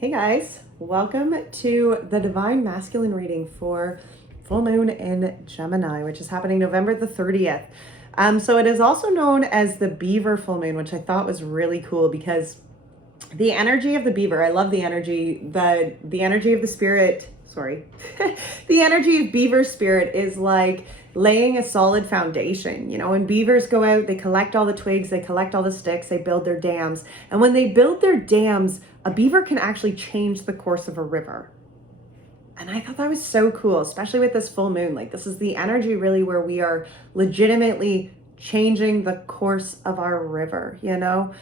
Hey guys, welcome to the Divine Masculine reading for full moon in Gemini, which is happening November the 30th. So it is also known as the Beaver full moon, which I thought was really cool because the energy of the beaver, I love the energy, the energy of the spirit, sorry, the energy of beaver spirit is like laying a solid foundation. You know, when beavers go out, they collect all the twigs, they collect all the sticks, they build their dams. And when they build their dams, a beaver can actually change the course of a river. And I thought that was so cool, especially with this full moon. Like, this is the energy really where we are legitimately changing the course of our river, you know?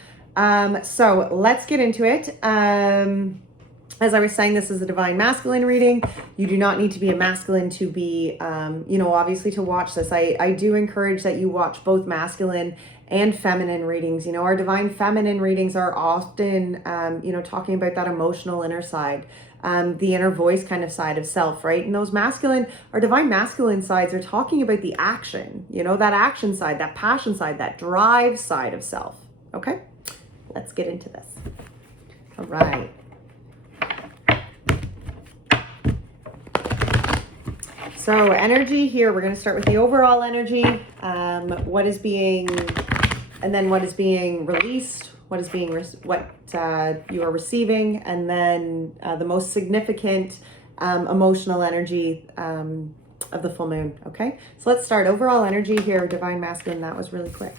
So let's get into it. As I was saying, this is a divine masculine reading. You do not need to be a masculine to be, obviously to watch this. I do encourage that you watch both masculine and feminine readings. You know, our divine feminine readings are often, talking about that emotional inner side, the inner voice kind of side of self, right? And those masculine, our divine masculine sides are talking about the action, you know, that action side, that passion side, that drive side of self. Okay, let's get into this. All right. So energy here, we're going to start with the overall energy, what is being released, what is being, you are receiving, and then the most significant emotional energy of the full moon, okay? So let's start. Overall energy here, divine masculine, that was really quick.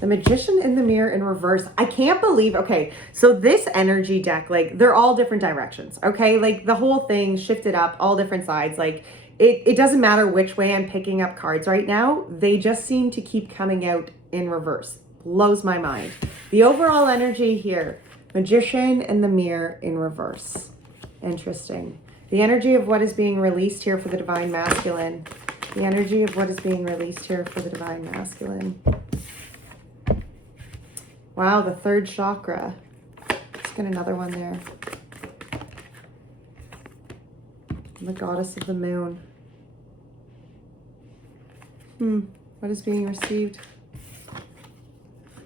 The Magician in the Mirror in reverse. I can't believe, okay, so this energy deck, like, they're all different directions, okay? Like, the whole thing shifted up, all different sides. Like, it doesn't matter which way I'm picking up cards right now. They just seem to keep coming out in reverse. Blows my mind. The overall energy here, Magician in the Mirror in reverse. Interesting. The energy of what is being released here for the divine masculine. The energy of what is being released here for the divine masculine. Wow, the third chakra. Let's get another one there. The goddess of the moon. What is being received?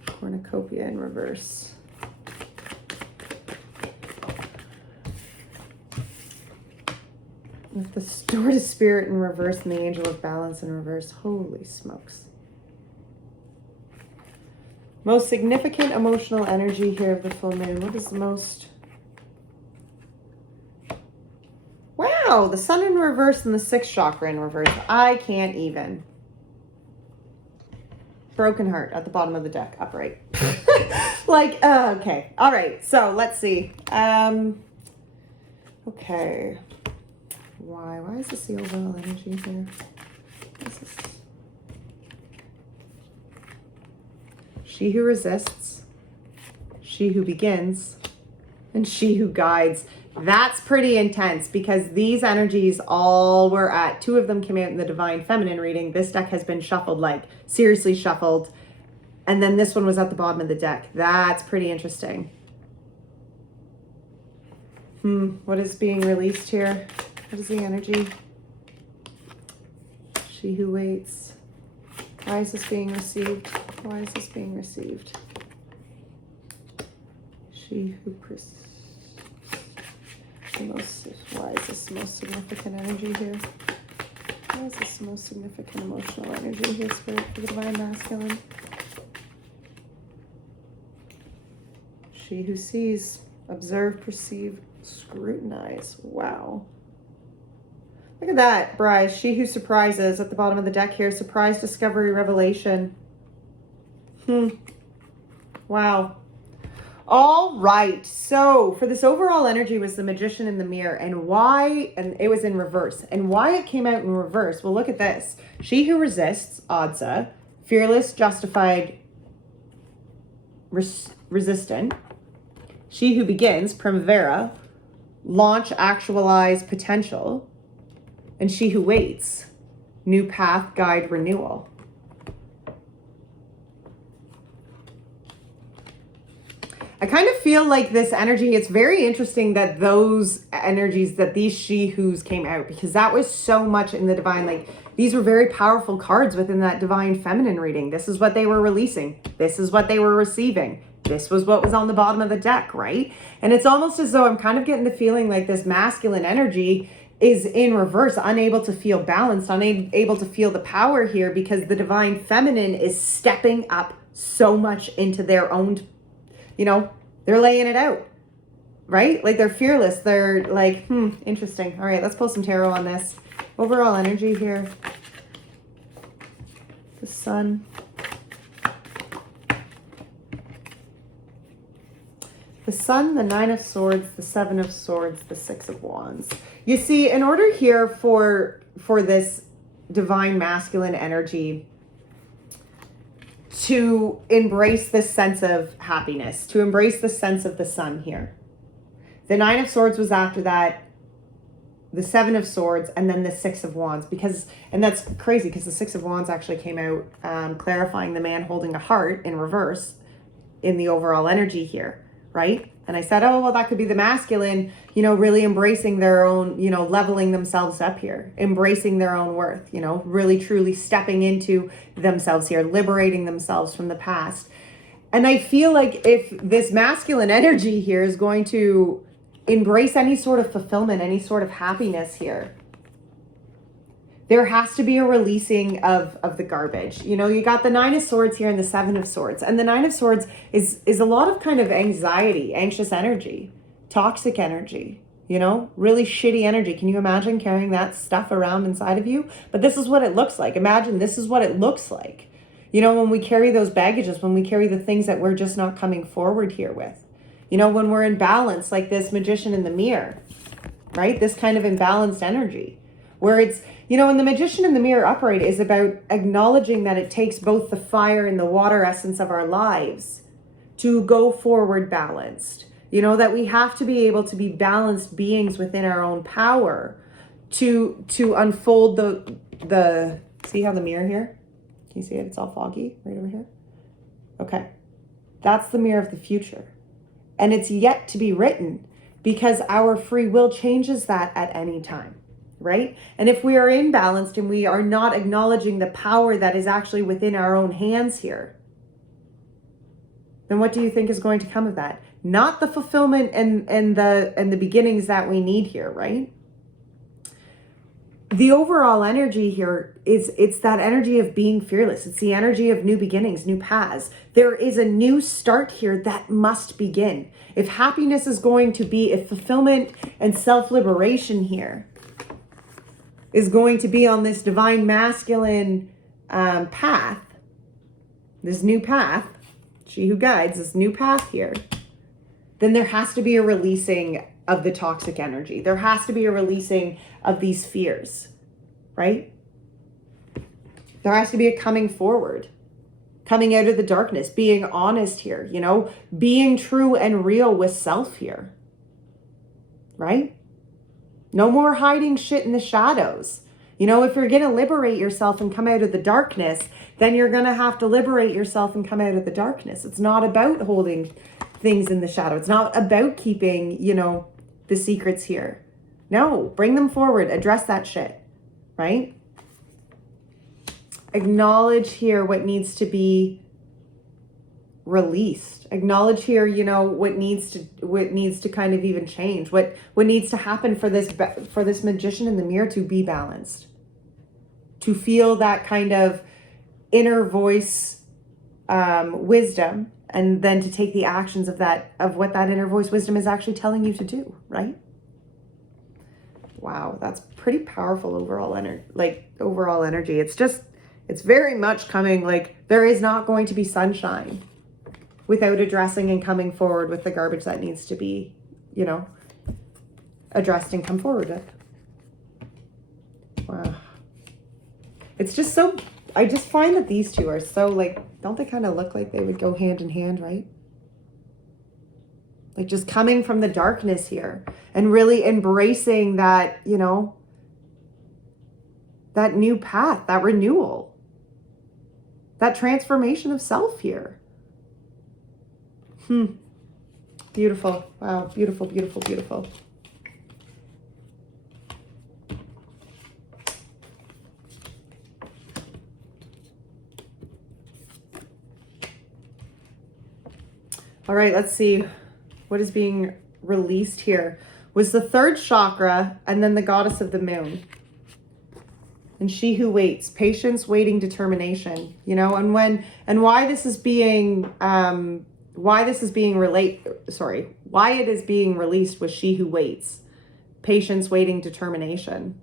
Cornucopia in reverse. With the Sword of Spirit in reverse and the Angel of Balance in reverse. Holy smokes. Most significant emotional energy here of the full moon. What is the most? Wow, the Sun in reverse and the sixth chakra in reverse. I can't even. Broken heart at the bottom of the deck, upright. Okay. All right, so let's see. Okay. Why is this the overall energy here? What is this? She who resists, she who begins, and she who guides. That's pretty intense because these energies all were at, two of them came out in the divine feminine reading. This deck has been shuffled, like seriously shuffled. And then this one was at the bottom of the deck. That's pretty interesting. What is being released here? What is the energy? She who waits. Why is this being received? Why is this being received? She who why is this most significant energy here? Why is this most significant emotional energy here, Spirit, for the divine masculine? She who sees, observe, perceive, scrutinize. Wow. Look at that, Bryce. She who surprises at the bottom of the deck here. Surprise, discovery, revelation. Wow. All right. So for this overall energy was the Magician in the Mirror. And why, and it was in reverse. And why it came out in reverse. Well, look at this. She who resists, Adza. Fearless, justified, resistant. She who begins, Primavera. Launch, actualize, potential. And she who waits, new path, guide, renewal. I kind of feel like this energy, it's very interesting that those energies, that these she-whos came out, because that was so much in the divine, like these were very powerful cards within that divine feminine reading. This is what they were releasing. This is what they were receiving. this was what was on the bottom of the deck, right? And it's almost as though I'm kind of getting the feeling like this masculine energy is in reverse, unable to feel balanced, unable to feel the power here, because the divine feminine is stepping up so much into their own, you know, they're laying it out, right? Like they're fearless. They're like, interesting. All right, let's pull some tarot on this. Overall energy here. The Sun. The Sun, the Nine of Swords, the Seven of Swords, the Six of Wands. You see, in order here for this divine masculine energy to embrace this sense of happiness, to embrace the sense of the Sun here. The Nine of Swords was after that, the Seven of Swords, and then the Six of Wands. And that's crazy because the Six of Wands actually came out clarifying the man holding a heart in reverse in the overall energy here. Right? And I said, oh, well, that could be the masculine, you know, really embracing their own, you know, leveling themselves up here, embracing their own worth, you know, really truly stepping into themselves here, liberating themselves from the past. And I feel like if this masculine energy here is going to embrace any sort of fulfillment, any sort of happiness here, there has to be a releasing of the garbage. You know, you got the Nine of Swords here and the Seven of Swords. And the Nine of Swords is a lot of kind of anxiety, anxious energy, toxic energy, you know, really shitty energy. Can you imagine carrying that stuff around inside of you? But this is what it looks like. Imagine this is what it looks like. You know, when we carry those baggages, when we carry the things that we're just not coming forward here with. You know, when we're in balance, like this magician in the mirror, right? This kind of imbalanced energy where it's, you know, and the magician in the mirror upright is about acknowledging that it takes both the fire and the water essence of our lives to go forward balanced. You know, that we have to be able to be balanced beings within our own power to unfold the see how the mirror here? Can you see it? It's all foggy right over here. Okay. That's the mirror of the future. And it's yet to be written because our free will changes that at any time. Right? And if we are imbalanced and we are not acknowledging the power that is actually within our own hands here, then what do you think is going to come of that? Not the fulfillment and the beginnings that we need here, right? The overall energy here it's that energy of being fearless. It's the energy of new beginnings, new paths. There is a new start here that must begin. If happiness is going to be, if fulfillment and self-liberation here is going to be on this divine masculine path, this new path, she who guides this new path here, then there has to be a releasing of the toxic energy. There has to be a releasing of these fears, right? There has to be a coming forward, coming out of the darkness, being honest here, you know, being true and real with self here, right? No more hiding shit in the shadows. You know, if you're going to liberate yourself and come out of the darkness, then you're going to have to liberate yourself and come out of the darkness. It's not about holding things in the shadow. It's not about keeping, you know, the secrets here. No, bring them forward. Address that shit, right? Acknowledge here what needs to be released. Acknowledge here, you know, what needs to kind of even change, what needs to happen for this magician in the mirror to be balanced, to feel that kind of inner voice wisdom, and then to take the actions of what that inner voice wisdom is actually telling you to do, right? Wow, that's pretty powerful overall energy. It's very much coming, like there is not going to be sunshine without addressing and coming forward with the garbage that needs to be, you know, addressed and come forward with. Wow. It's just so, I just find that these two are so, like, don't they kind of look like they would go hand in hand, right? Like just coming from the darkness here and really embracing that, you know, that new path, that renewal, that transformation of self here. Beautiful. Wow. Beautiful, beautiful, beautiful. right, let's see what is being released here. Was the third chakra and then the goddess of the moon. And she who waits, patience, waiting, determination, you know, and why it is being released was she who waits, patience, waiting, determination.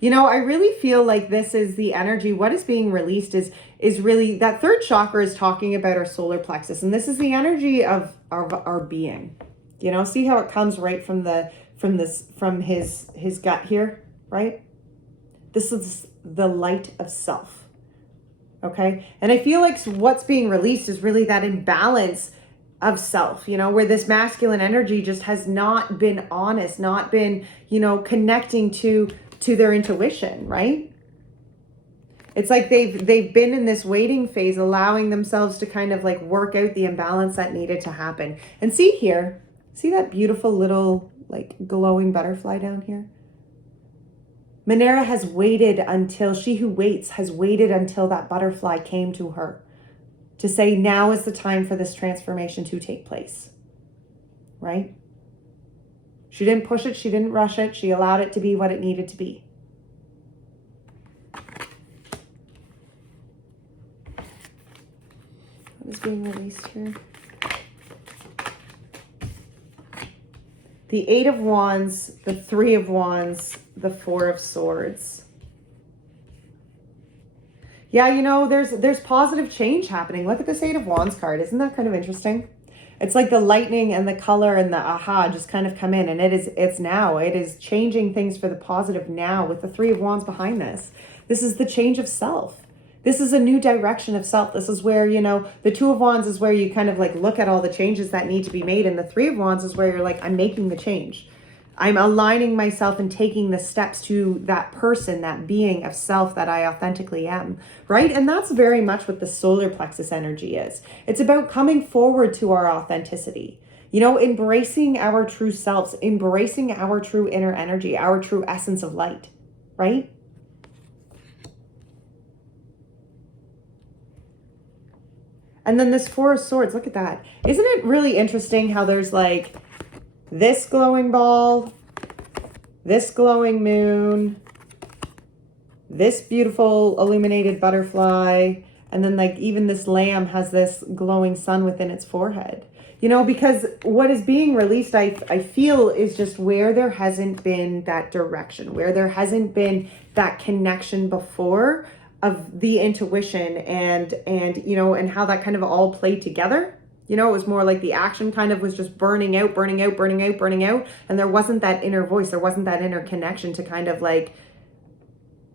You know, I really feel like this is the energy. What is being released is really that third chakra is talking about our solar plexus. And this is the energy of our being, you know, see how it comes right from his gut here, right? This is the light of self. Okay. And I feel like what's being released is really that imbalance of self, you know, where this masculine energy just has not been honest, not been, you know, connecting to their intuition, right? It's like they've been in this waiting phase, allowing themselves to kind of like work out the imbalance that needed to happen. And see here, see that beautiful little like glowing butterfly down here? Manera has waited until, she who waits has waited until that butterfly came to her to say, now is the time for this transformation to take place, right? She didn't push it. She didn't rush it. She allowed it to be what it needed to be. What is being released here? The Eight of Wands, the Three of Wands, the Four of Swords. Yeah, you know, there's positive change happening. Look at this Eight of Wands card. Isn't that kind of interesting? It's like the lightning and the color and the aha just kind of come in, and it's now. It is changing things for the positive now with the Three of Wands behind this. This is the change of self. This is a new direction of self. This is where, you know, the Two of Wands is where you kind of like look at all the changes that need to be made. And the Three of Wands is where you're like, I'm making the change. I'm aligning myself and taking the steps to that person, that being of self that I authentically am, right? And that's very much what the solar plexus energy is. It's about coming forward to our authenticity, you know, embracing our true selves, embracing our true inner energy, our true essence of light, right? And then this Four of Swords, look at that. Isn't it really interesting how there's like this glowing ball, this glowing moon, this beautiful illuminated butterfly, and then like even this lamb has this glowing sun within its forehead. You know, because what is being released, I feel, is just where there hasn't been that direction, where there hasn't been that connection before of the intuition and you know, and how that kind of all played together. You know, it was more like the action kind of was just burning out, and there wasn't that inner voice, there wasn't that inner connection to kind of like,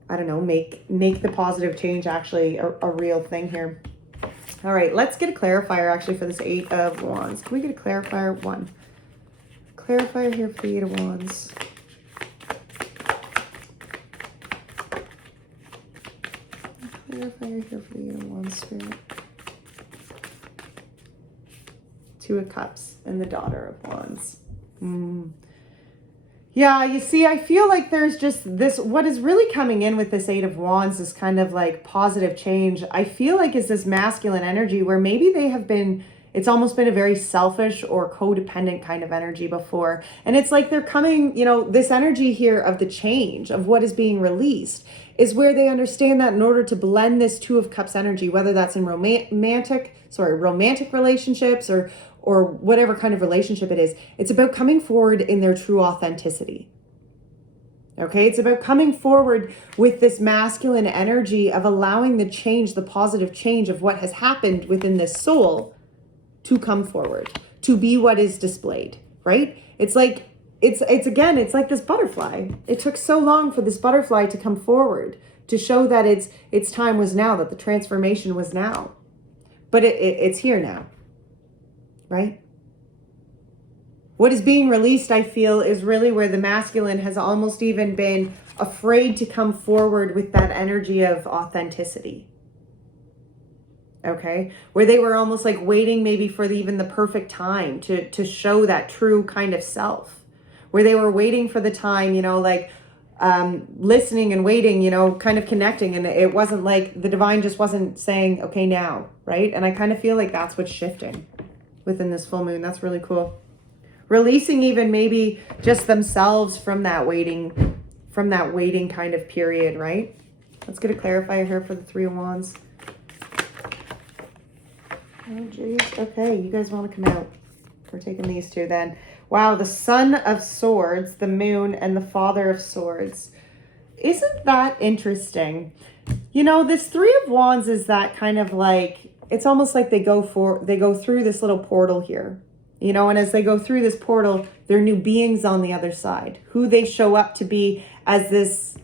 I don't know, make the positive change actually a real thing here. All right, let's get a clarifier actually for this Eight of Wands. Can we get a clarifier? One. Clarifier here for the Eight of Wands. Clarifier here for the Eight of Wands, Spirit. Two of Cups and the Daughter of Wands. Yeah, you see, I feel like there's just this, what is really coming in with this Eight of Wands is kind of like positive change. I feel like is this masculine energy where maybe they have been, it's almost been a very selfish or codependent kind of energy before. And it's like they're coming, you know, this energy here of the change of what is being released is where they understand that in order to blend this Two of Cups energy, whether that's in romantic relationships or whatever kind of relationship it is, it's about coming forward in their true authenticity. Okay, it's about coming forward with this masculine energy of allowing the change, the positive change of what has happened within this soul to come forward, to be what is displayed, right? It's like, it's again, it's like this butterfly. It took so long for this butterfly to come forward, to show that its time was now, that the transformation was now. But it's here now, right? What is being released, I feel, is really where the masculine has almost even been afraid to come forward with that energy of authenticity. Okay, where they were almost like waiting maybe for even the perfect time to show that true kind of self, where they were waiting for the time, you know, like listening and waiting, you know, kind of connecting. And it wasn't like the divine just wasn't saying, okay, now, right? And I kind of feel like that's what's shifting within this full moon. That's really cool. Releasing even maybe just themselves from that waiting kind of period, right? Let's get a clarifier here for the Three of Wands. Oh, geez. Okay, you guys want to come out. We're taking these two then. Wow, the Son of Swords, the Moon, and the Father of Swords. Isn't that interesting? You know, this Three of Wands is that kind of like, it's almost like they go through this little portal here. You know, and as they go through this portal, they're new beings on the other side. Who they show up to be as this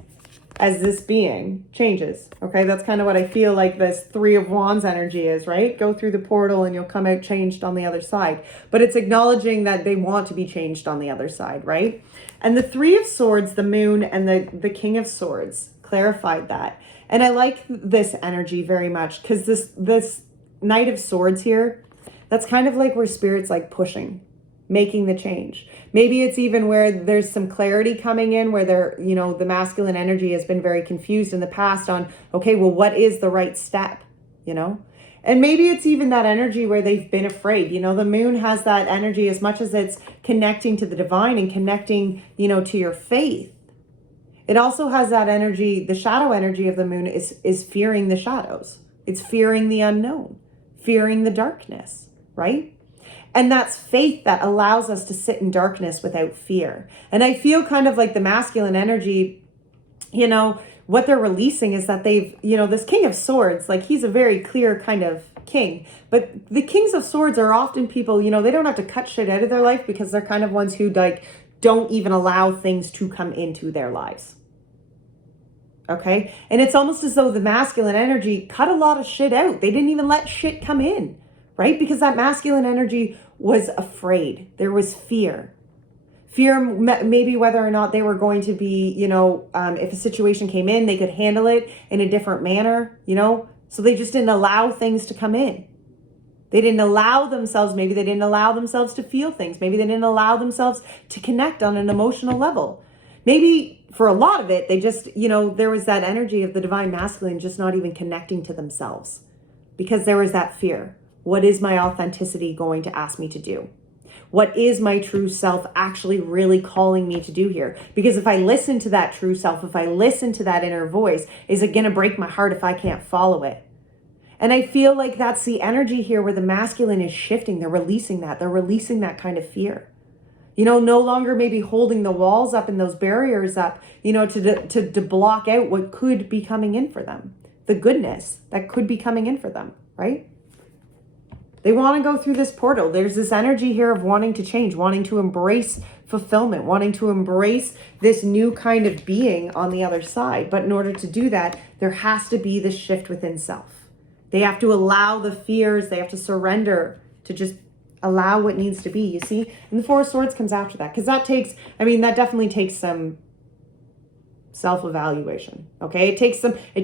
being changes. Okay, that's kind of what I feel like this Three of Wands energy is, right? Go through the portal and you'll come out changed on the other side. But it's acknowledging that they want to be changed on the other side, right? And the Three of Swords, the Moon, and the King of Swords clarified that. And I like this energy very much because this Knight of Swords here, that's kind of like where Spirit's like pushing, making the change. Maybe it's even where there's some clarity coming in where the masculine energy has been very confused in the past on, okay, well, what is the right step, And maybe it's even that energy where they've been afraid. The moon has that energy as much as it's connecting to the divine and connecting, to your faith. It also has that energy, the shadow energy of the moon is fearing the shadows. It's fearing the unknown, fearing the darkness, right? And that's faith that allows us to sit in darkness without fear. And I feel kind of like the masculine energy, what they're releasing is that they've, this King of Swords, like he's a very clear kind of king. But the Kings of Swords are often people, they don't have to cut shit out of their life because they're kind of ones who like don't even allow things to come into their lives. Okay? And it's almost as though the masculine energy cut a lot of shit out. They didn't even let shit come in, right? Because that masculine energy was afraid. There was fear. Fear, maybe whether or not they were going to be, if a situation came in, they could handle it in a different manner, So they just didn't allow things to come in. They didn't allow themselves, maybe they didn't allow themselves to feel things. Maybe they didn't allow themselves to connect on an emotional level. Maybe for a lot of it, they just, there was that energy of the divine masculine just not even connecting to themselves because there was that fear. What is my authenticity going to ask me to do? What is my true self actually really calling me to do here? Because if I listen to that true self, if I listen to that inner voice, is it going to break my heart if I can't follow it? And I feel like that's the energy here where the masculine is shifting. They're releasing that. They're releasing that kind of fear. No longer maybe holding the walls up and those barriers up, to block out what could be coming in for them. The goodness that could be coming in for them, right? They want to go through this portal. There's this energy here of wanting to change, wanting to embrace fulfillment, wanting to embrace this new kind of being on the other side. But in order to do that, there has to be this shift within self. They have to allow the fears. They have to surrender to just allow what needs to be, you see? And the Four of Swords comes after that because that definitely takes some self-evaluation, okay? It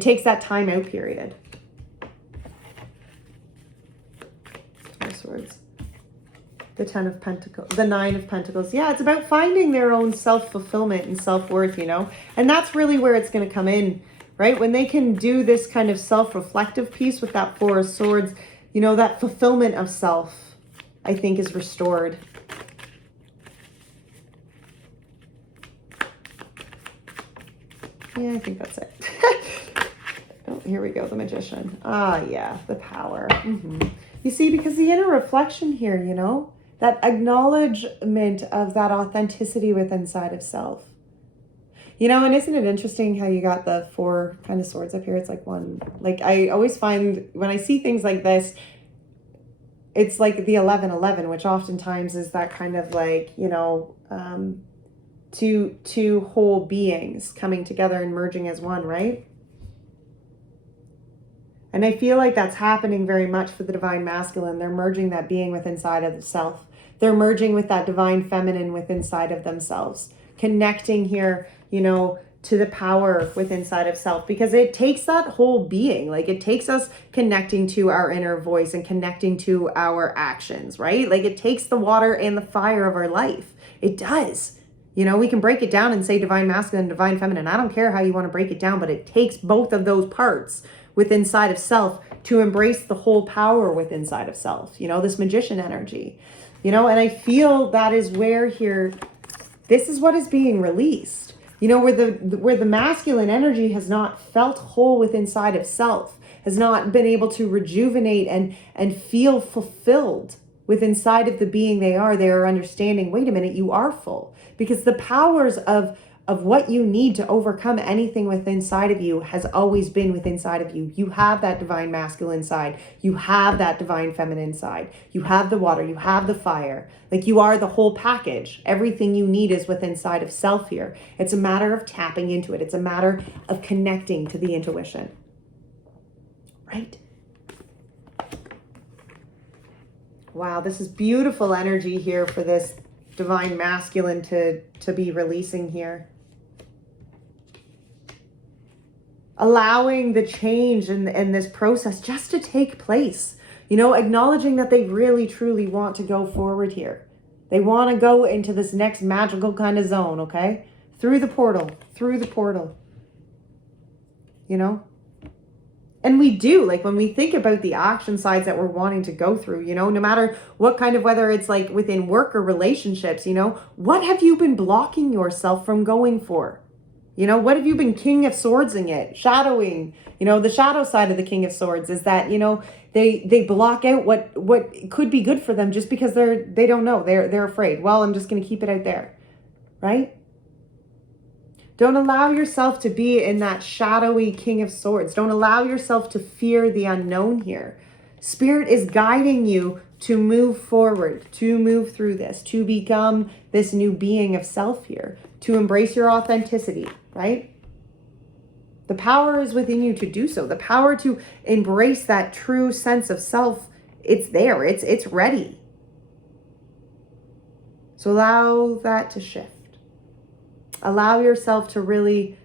takes that time out period. Swords. The 10 of Pentacles, the 9 of Pentacles. Yeah, it's about finding their own self-fulfillment and self-worth, and that's really where it's going to come in, right? When they can do this kind of self-reflective piece with that Four of Swords, that fulfillment of self, I think, is restored. Yeah, I think that's it. Oh, here we go, the Magician. Ah, yeah, the power. You see, because the inner reflection here, that acknowledgement of that authenticity within inside of self. And isn't it interesting how you got the 4 kind of swords up here? It's like one, like I always find when I see things like this, it's like the 11-11, which oftentimes is that kind of like, two whole beings coming together and merging as one, right? And I feel like that's happening very much for the divine masculine. They're merging that being within inside of the self. They're merging with that divine feminine within inside of themselves. Connecting here, to the power within inside of self. Because it takes that whole being. Like it takes us connecting to our inner voice and connecting to our actions, right? Like it takes the water and the fire of our life. It does. We can break it down and say divine masculine, divine feminine. I don't care how you want to break it down, but it takes both of those parts within inside of self to embrace the whole power within inside of self, you know, this magician energy, you know, and I feel that is where here, this is what is being released, you know, where the masculine energy has not felt whole within inside of self, has not been able to rejuvenate and feel fulfilled within inside of the being they are understanding, wait a minute, you are full, because the powers of what you need to overcome anything within inside of you has always been within inside of you. You have that divine masculine side. You have that divine feminine side. You have the water. You have the fire. Like, you are the whole package. Everything you need is within inside of self here. It's a matter of tapping into it. It's a matter of connecting to the intuition. Right? Wow, this is beautiful energy here for this divine masculine to be releasing here. Allowing the change in this process just to take place. You know, acknowledging that they really, truly want to go forward here. They want to go into this next magical kind of zone, okay? Through the portal. You know? And we do, like, when we think about the action sides that we're wanting to go through, you know, no matter what kind of, whether it's like within work or relationships, you know, what have you been blocking yourself from going for? You know, what have you been King of Swordsing it, shadowing? You know, the shadow side of the King of Swords is that, you know, they block out what could be good for them just because they don't know. They're afraid. Well, I'm just going to keep it out there, right? Don't allow yourself to be in that shadowy King of Swords. Don't allow yourself to fear the unknown here. Spirit is guiding you to move forward, to move through this, to become this new being of self here, to embrace your authenticity, right? The power is within you to do so. The power to embrace that true sense of self, it's there, it's ready. So allow that to shift. Allow yourself to really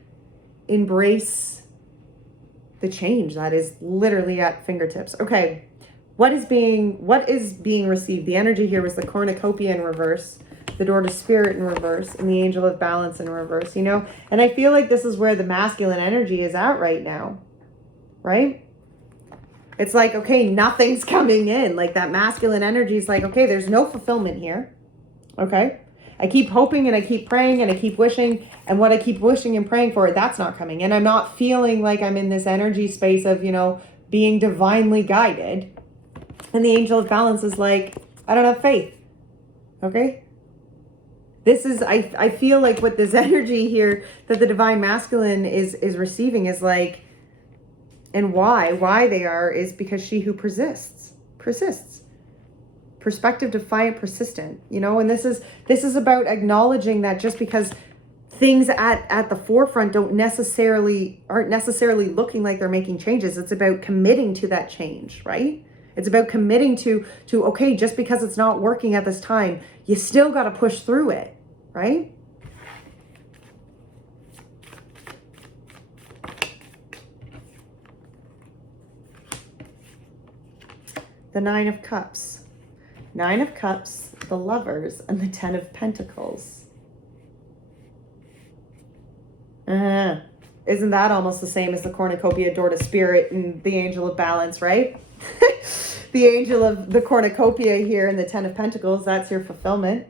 embrace the change that is literally at fingertips. Okay, what is being received? The energy here was the cornucopia in reverse, the door to spirit in reverse, and the angel of balance in reverse, you know? And I feel like this is where the masculine energy is at right now, right? It's like, okay, nothing's coming in. Like, that masculine energy is like, okay, there's no fulfillment here, okay? I keep hoping and I keep praying and I keep wishing, and what I keep wishing and praying for, that's not coming. And I'm not feeling like I'm in this energy space of, you know, being divinely guided. And the angel of balance is like, I don't have faith. Okay? This is, I feel like what this energy here that the divine masculine is receiving is like, and why they are is because she who persists. Perspective, defiant, persistent, you know, and this is about acknowledging that just because things at the forefront aren't necessarily looking like they're making changes, it's about committing to that change, right? It's about committing to okay, just because it's not working at this time, you still got to push through it, right? The Nine of Cups. Nine of Cups, the Lovers, and the Ten of Pentacles. Isn't that almost the same as the cornucopia, door to spirit, and the angel of balance, right? The angel of the cornucopia here and the Ten of Pentacles, that's your fulfillment,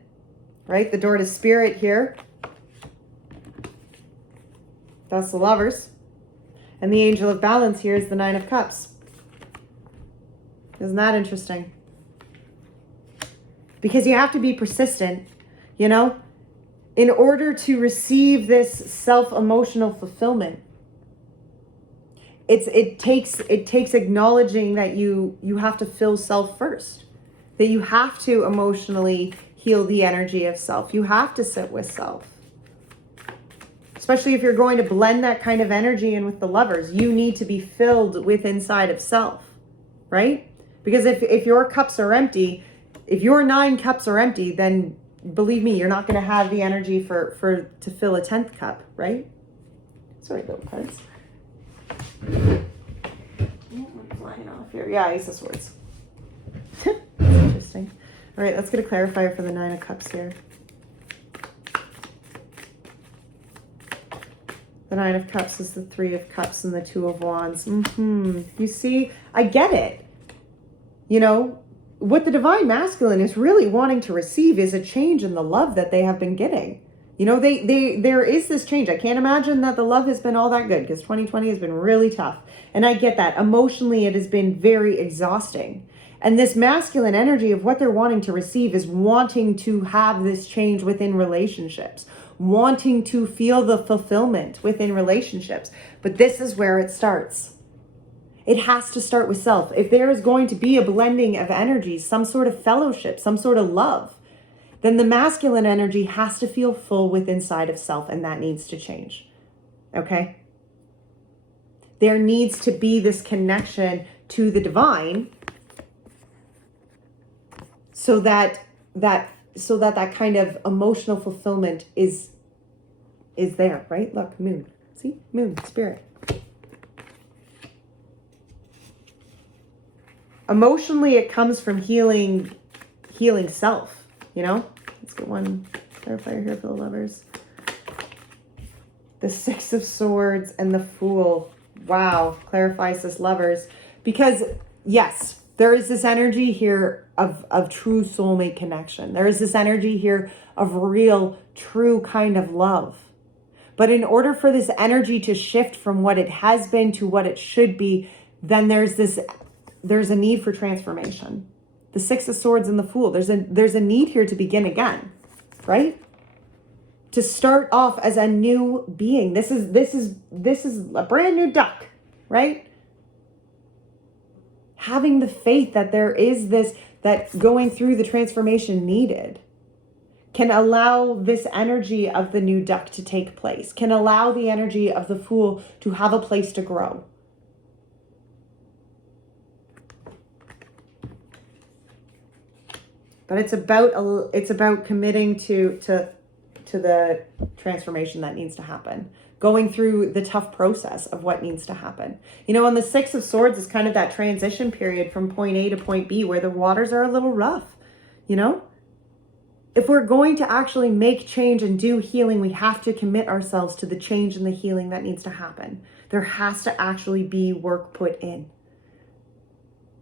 right? The door to spirit here, that's the Lovers. And the angel of balance here is the Nine of Cups. Isn't that interesting? Because you have to be persistent, you know, in order to receive this self-emotional fulfillment. It takes acknowledging that you have to fill self first, that you have to emotionally heal the energy of self. You have to sit with self. Especially if you're going to blend that kind of energy in with the Lovers, you need to be filled with inside of self, right? Because if your cups are empty, if your 9 cups are empty, then believe me, you're not going to have the energy to fill a 10th cup, right? Sorry, little cards. I'm flying off here. Yeah, Ace of Swords. That's interesting. All right, let's get a clarifier for the 9 of Cups here. The Nine of Cups is the Three of Cups and the Two of Wands. You see, I get it. You know, what the Divine Masculine is really wanting to receive is a change in the love that they have been getting. You know, there is this change. I can't imagine that the love has been all that good, because 2020 has been really tough. And I get that. Emotionally, it has been very exhausting. And this masculine energy of what they're wanting to receive is wanting to have this change within relationships, wanting to feel the fulfillment within relationships. But this is where it starts. It has to start with self. If there is going to be a blending of energies, some sort of fellowship, some sort of love, then the masculine energy has to feel full within inside of self, and that needs to change. Okay? There needs to be this connection to the divine so that kind of emotional fulfillment is there, right? Look, moon. See? Moon, spirit. Emotionally, it comes from healing self, you know? Let's get one clarifier here for the lovers. The Six of Swords and the Fool. Wow, clarifies this, lovers. Because, yes, there is this energy here of true soulmate connection. There is this energy here of real, true kind of love. But in order for this energy to shift from what it has been to what it should be, then there's a need for transformation. The Six of Swords and the Fool. There's a need here to begin again, right? To start off as a new being. This is a brand new duck, right? Having the faith that there is that going through the transformation needed can allow this energy of the new duck to take place, can allow the energy of the Fool to have a place to grow. But it's about committing to the transformation that needs to happen. Going through the tough process of what needs to happen. You know, and the Six of Swords is kind of that transition period from point A to point B where the waters are a little rough, you know? If we're going to actually make change and do healing, we have to commit ourselves to the change and the healing that needs to happen. There has to actually be work put in,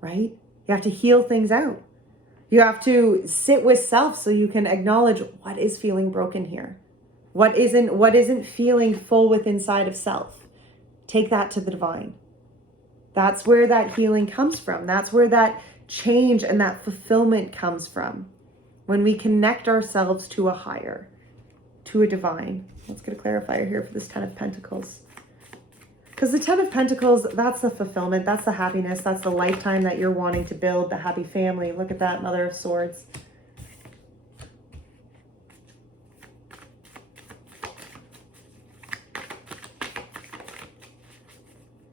right? You have to heal things out. You have to sit with self so you can acknowledge what is feeling broken here. What isn't feeling full within inside of self. Take that to the divine. That's where that healing comes from. That's where that change and that fulfillment comes from. When we connect ourselves to a higher, to a divine. Let's get a clarifier here for this Ten of Pentacles. Because the Ten of Pentacles, that's the fulfillment, that's the happiness, that's the lifetime that you're wanting to build, the happy family. Look at that, Mother of Swords.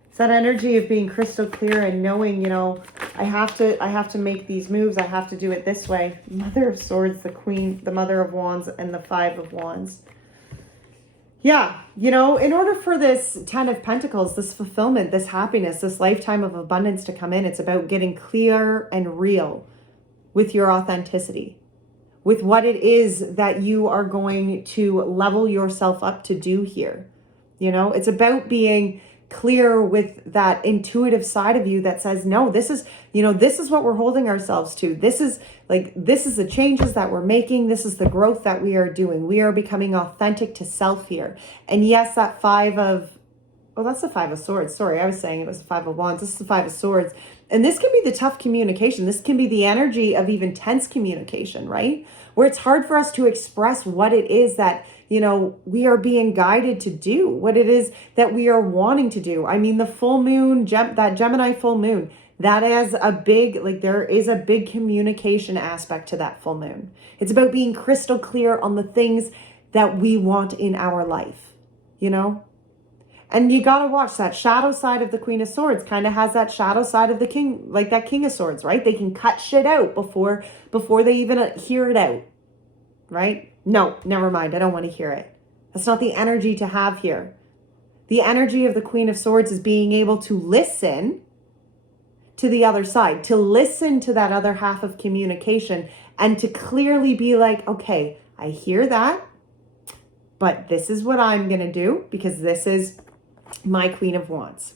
It's that energy of being crystal clear and knowing, you know, I have to make these moves, I have to do it this way. Mother of Swords, the Queen, the Mother of Wands, and the Five of Wands. Yeah, you know, in order for this Ten of Pentacles, this fulfillment, this happiness, this lifetime of abundance to come in, it's about getting clear and real with your authenticity, with what it is that you are going to level yourself up to do here. You know, it's about being clear with that intuitive side of you that says, no, this is what we're holding ourselves to. This is the changes that we're making. This is the growth that we are doing. We are becoming authentic to self here. And yes, that that's the Five of Swords. Sorry, I was saying it was the Five of Wands. This is the Five of Swords. And this can be the tough communication. This can be the energy of even tense communication, right? Where it's hard for us to express what it is that, you know, we are being guided to do, what it is that we are wanting to do. I mean, the full moon, that Gemini full moon, that is there is a big communication aspect to that full moon. It's about being crystal clear on the things that we want in our life, you know? And you got to watch that shadow side of the Queen of Swords kind of has that shadow side of the King, like that King of Swords, right? They can cut shit out before they even hear it out, right? No, never mind. I don't want to hear it. That's not the energy to have here. The energy of the Queen of Swords is being able to listen to the other side, to listen to that other half of communication and to clearly be like, okay, I hear that. but this is what I'm going to do because this is my Queen of Wands.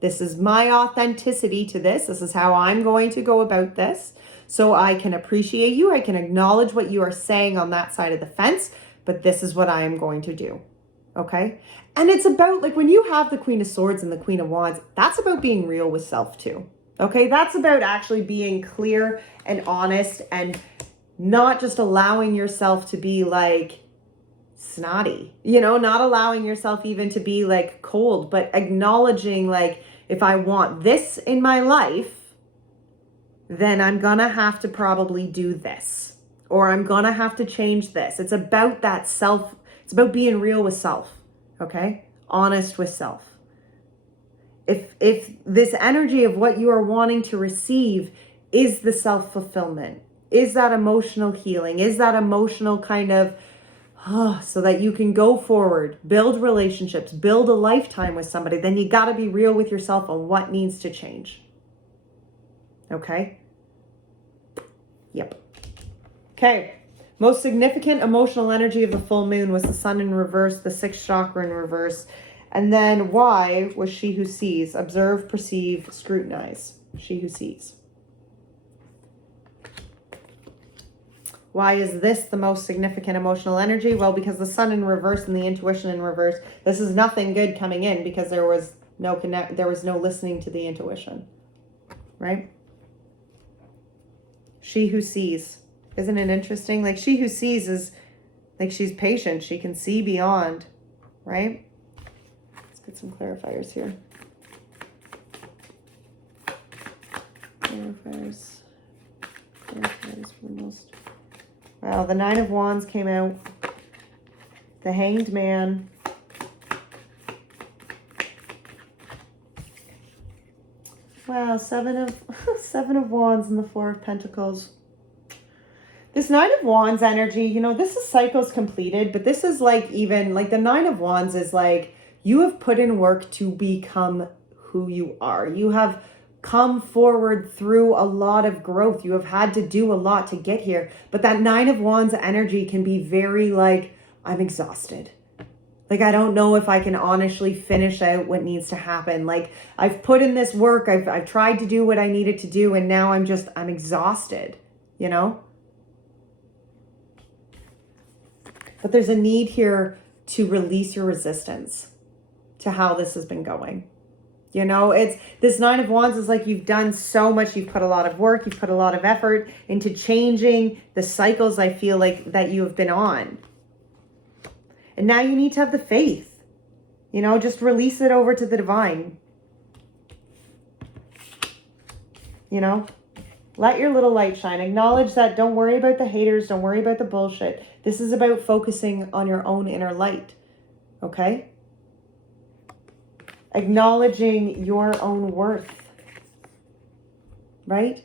This is my authenticity to this. This is how I'm going to go about this. So I can appreciate you. I can acknowledge what you are saying on that side of the fence, but this is what I am going to do. Okay? And it's about, like, when you have the Queen of Swords and the Queen of Wands, that's about being real with self too. Okay? That's about actually being clear and honest and not just allowing yourself to be like snotty, you know, not allowing yourself even to be like cold, but acknowledging, like, if I want this in my life, then I'm gonna have to probably do this, or I'm gonna have to change this. It's about that self. It's about being real with self. Okay? Honest with self. If this energy of what you are wanting to receive is the self-fulfillment, is that emotional healing, is that emotional kind of, so that you can go forward, build relationships, build a lifetime with somebody, then you got to be real with yourself on what needs to change. Okay? Yep. Okay. Most significant emotional energy of the full moon was the sun in reverse, the sixth chakra in reverse. And then why was she who sees? Observe, perceive, scrutinize. She who sees. Why is this the most significant emotional energy? Well, because the sun in reverse and the intuition in reverse, this is nothing good coming in because there was no listening to the intuition, right? She who sees. Isn't it interesting? Like, she who sees is like, she's patient. She can see beyond, right? Let's get some clarifiers here. Clarifiers for the most. Well, the Nine of Wands came out. The Hanged Man. Wow, seven of Wands and the Four of Pentacles. This Nine of Wands energy, you know, this is cycles completed, but this is like, even like the Nine of Wands is like, you have put in work to become who you are. You have come forward through a lot of growth. You have had to do a lot to get here. But that Nine of Wands energy can be very like, I'm exhausted. Like, I don't know if I can honestly finish out what needs to happen. Like, I've put in this work. I've tried to do what I needed to do. And now I'm exhausted, you know? But there's a need here to release your resistance to how this has been going. You know, it's this Nine of Wands is like, you've done so much. You've put a lot of work. You've put a lot of effort into changing the cycles, I feel like, that you have been on. And now you need to have the faith. You know, just release it over to the divine. You know, let your little light shine. Acknowledge that. Don't worry about the haters. Don't worry about the bullshit. This is about focusing on your own inner light. Okay? Acknowledging your own worth. Right?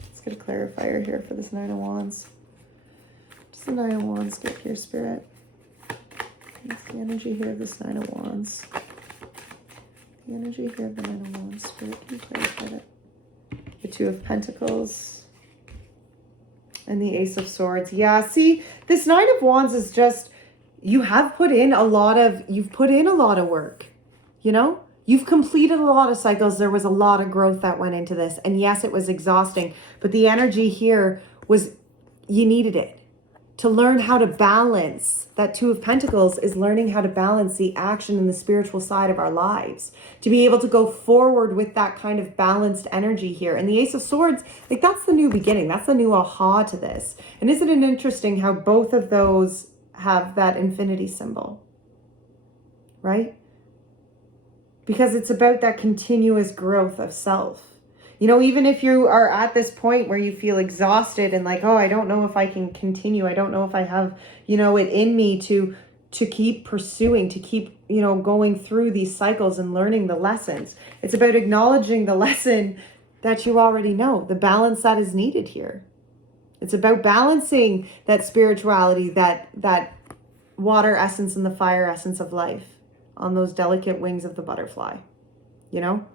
Let's get a clarifier here for this Nine of Wands. What's the Nine of Wands get here, Spirit? What's the energy here of this Nine of Wands? The energy here of the Nine of Wands, Spirit, can you clarify that? The Two of Pentacles. And the Ace of Swords. Yeah, see, this Nine of Wands is just, you've put in a lot of work, you know? You've completed a lot of cycles. There was a lot of growth that went into this. And yes, it was exhausting. But the energy here was, you needed it. To learn how to balance. That Two of Pentacles is learning how to balance the action and the spiritual side of our lives. To be able to go forward with that kind of balanced energy here. And the Ace of Swords, like, that's the new beginning. That's the new aha to this. And isn't it interesting how both of those have that infinity symbol? Right? Because it's about that continuous growth of self. You know, even if you are at this point where you feel exhausted and like, oh, I don't know if I can continue. I don't know if I have, you know, it in me to keep pursuing, to keep, you know, going through these cycles and learning the lessons. It's about acknowledging the lesson that you already know, the balance that is needed here. It's about balancing that spirituality, that water essence and the fire essence of life on those delicate wings of the butterfly, you know?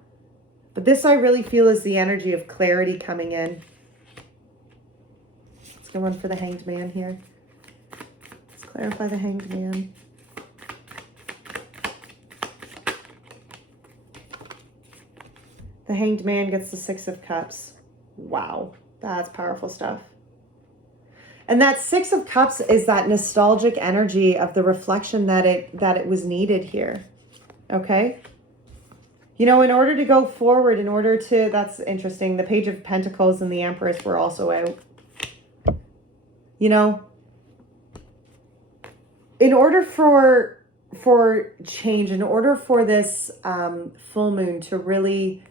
But this, I really feel, is the energy of clarity coming in. Let's Let's go on for the Hanged Man here. Let's clarify the Hanged Man. The Hanged Man gets the Six of Cups. Wow, that's powerful stuff. And that Six of Cups is that nostalgic energy of the reflection that it was needed here. Okay? You know, in order to go forward, in order to, that's interesting, the Page of Pentacles and the Empress were also out. You know, in order for change, in order for this full moon to really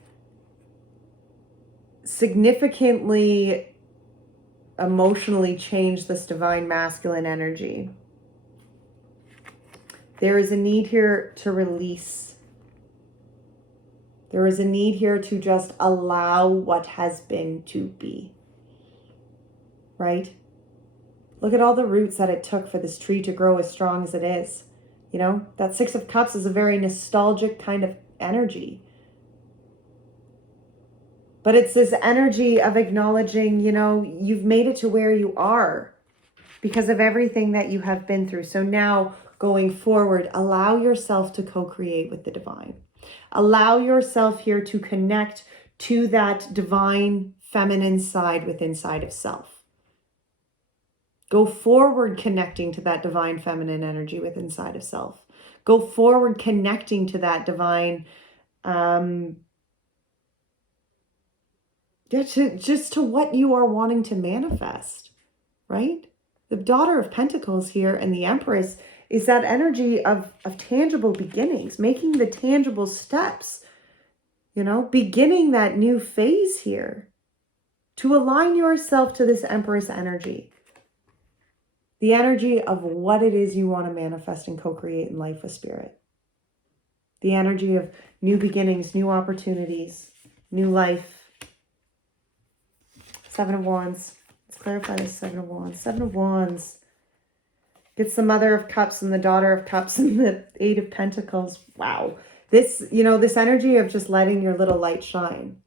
significantly emotionally change this divine masculine energy, there is a need here to release. There is a need here to just allow what has been to be. Right? Look at all the roots that it took for this tree to grow as strong as it is. You know, that Six of Cups is a very nostalgic kind of energy. But it's this energy of acknowledging, you know, you've made it to where you are because of everything that you have been through. So now going forward, allow yourself to co-create with the divine. Allow yourself here to connect to that divine feminine side within inside of self. Go forward connecting to that divine feminine energy within inside of self. Go forward connecting to that divine, to what you are wanting to manifest, right? The Daughter of Pentacles here and the Empress is that energy of tangible beginnings, making the tangible steps, you know, beginning that new phase here to align yourself to this Empress energy. The energy of what it is you want to manifest and co-create in life with Spirit. The energy of new beginnings, new opportunities, new life. Seven of Wands. Let's clarify this Seven of Wands. Seven of Wands gets the Mother of Cups and the Daughter of Cups and the Eight of Pentacles. Wow. This, you know, this energy of just letting your little light shine.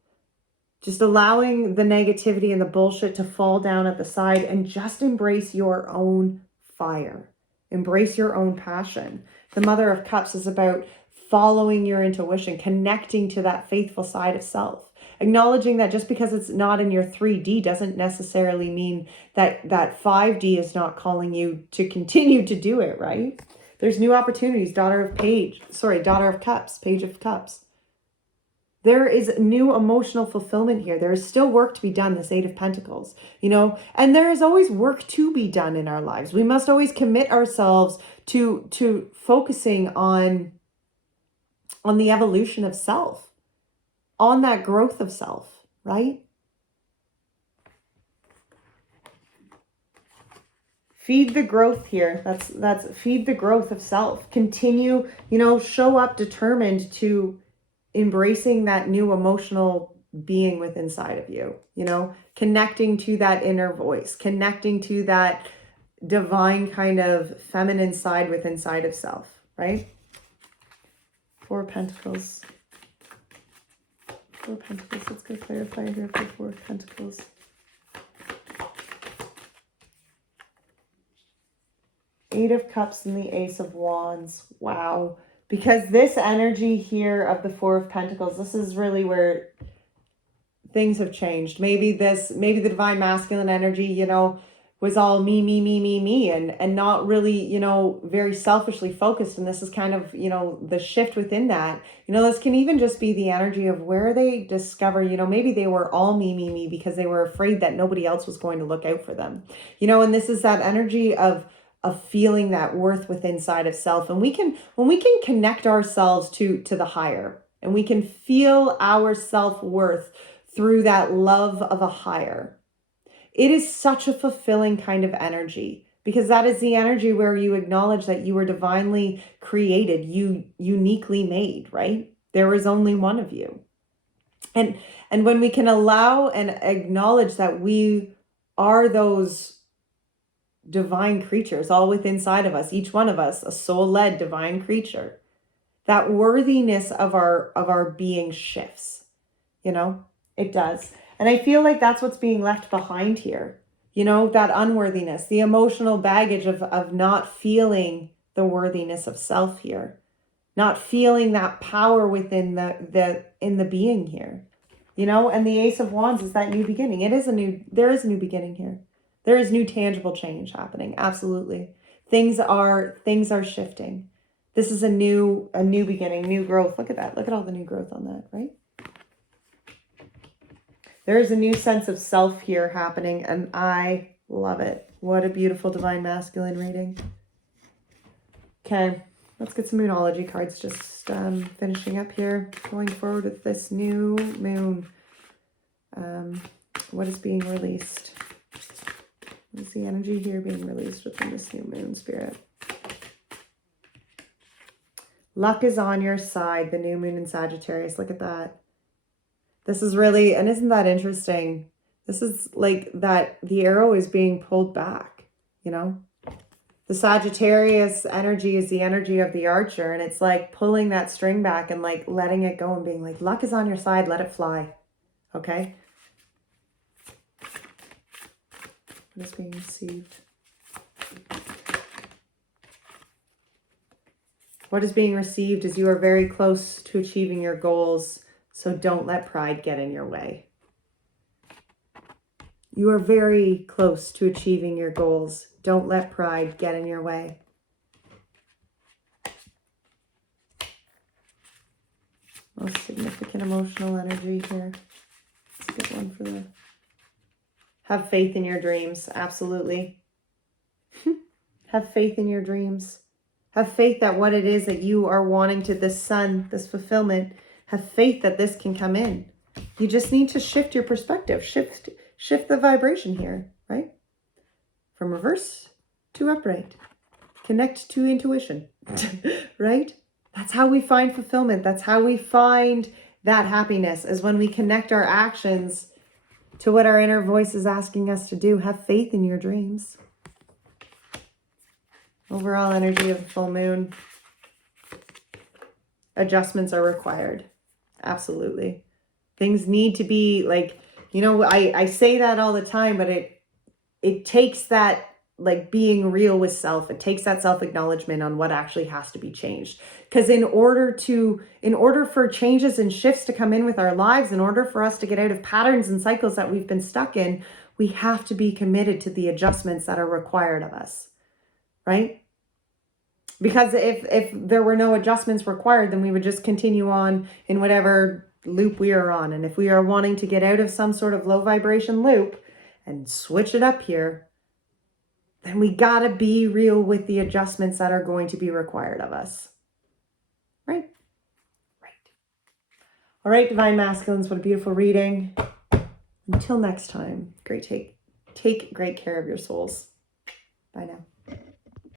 Just allowing the negativity and the bullshit to fall down at the side and just embrace your own fire. Embrace your own passion. The Mother of Cups is about following your intuition, connecting to that faithful side of self. Acknowledging that just because it's not in your 3D doesn't necessarily mean that 5D is not calling you to continue to do it, right? There's new opportunities. Daughter of Cups, Page of Cups. There is new emotional fulfillment here. There is still work to be done, this Eight of Pentacles, you know, and there is always work to be done in our lives. We must always commit ourselves to focusing on the evolution of self, on that growth of self, right? Feed the growth here. That's feed the growth of self. Continue, you know, show up determined to embracing that new emotional being within inside of you, you know, connecting to that inner voice, connecting to that divine kind of feminine side within inside of self, right? Four of Pentacles. Four of Pentacles. Let's go clarify here for Four of Pentacles. Eight of Cups and the Ace of Wands. Wow. Because this energy here of the Four of Pentacles, this is really where things have changed. Maybe the divine masculine energy, you know, was all me, and not really, you know, very selfishly focused. And this is kind of, you know, the shift within that. You know, this can even just be the energy of where they discover, you know, maybe they were all me because they were afraid that nobody else was going to look out for them. You know, and this is that energy of feeling that worth within inside of self. And when we can connect ourselves to the higher, and we can feel our self-worth through that love of a higher, it is such a fulfilling kind of energy, because that is the energy where you acknowledge that you were divinely created, you uniquely made, right? There is only one of you. And when we can allow and acknowledge that we are those divine creatures all within inside of us, each one of us a soul-led divine creature, that worthiness of our being shifts, you know, it does. And I feel like that's what's being left behind here. You know, that unworthiness, the emotional baggage of not feeling the worthiness of self here, not feeling that power within the being here, you know. And the Ace of Wands is that new beginning. There is a new beginning here. There is new tangible change happening. Absolutely. Things are shifting. This is a new beginning, new growth. Look at that. Look at all the new growth on that, right? There is a new sense of self here happening, and I love it. What a beautiful Divine Masculine reading. Okay, let's get some Monology cards. Just finishing up here, going forward with this new moon. What is being released? What is the energy here being released within this new moon, Spirit? Luck is on your side, the new moon in Sagittarius. Look at that. This is really, and isn't that interesting? This is like that the arrow is being pulled back, you know? The Sagittarius energy is the energy of the archer, and it's like pulling that string back and like letting it go and being like, luck is on your side, let it fly. Okay? What is being received? What is being received is you are very close to achieving your goals, so don't let pride get in your way. You are very close to achieving your goals. Don't let pride get in your way. Most significant emotional energy here. That's a good one for the... Have faith in your dreams. Absolutely. Have faith in your dreams. Have faith that what it is that you are wanting to, this sun, this fulfillment, have faith that this can come in. You just need to shift your perspective. Shift the vibration here, right? From reverse to upright. Connect to intuition, right? That's how we find fulfillment. That's how we find that happiness, is when we connect our actions to what our inner voice is asking us to do. Have faith in your dreams. Overall energy of the full moon. Adjustments are required. Absolutely. Things need to be like, you know, I say that all the time, but it takes that like being real with self. It takes that self-acknowledgement on what actually has to be changed. Because in order for changes and shifts to come in with our lives, in order for us to get out of patterns and cycles that we've been stuck in, we have to be committed to the adjustments that are required of us, right? Because if there were no adjustments required, then we would just continue on in whatever loop we are on. And if we are wanting to get out of some sort of low vibration loop and switch it up here, then we gotta be real with the adjustments that are going to be required of us. Right? Right. All right, Divine Masculines, what a beautiful reading. Until next time, take great care of your souls.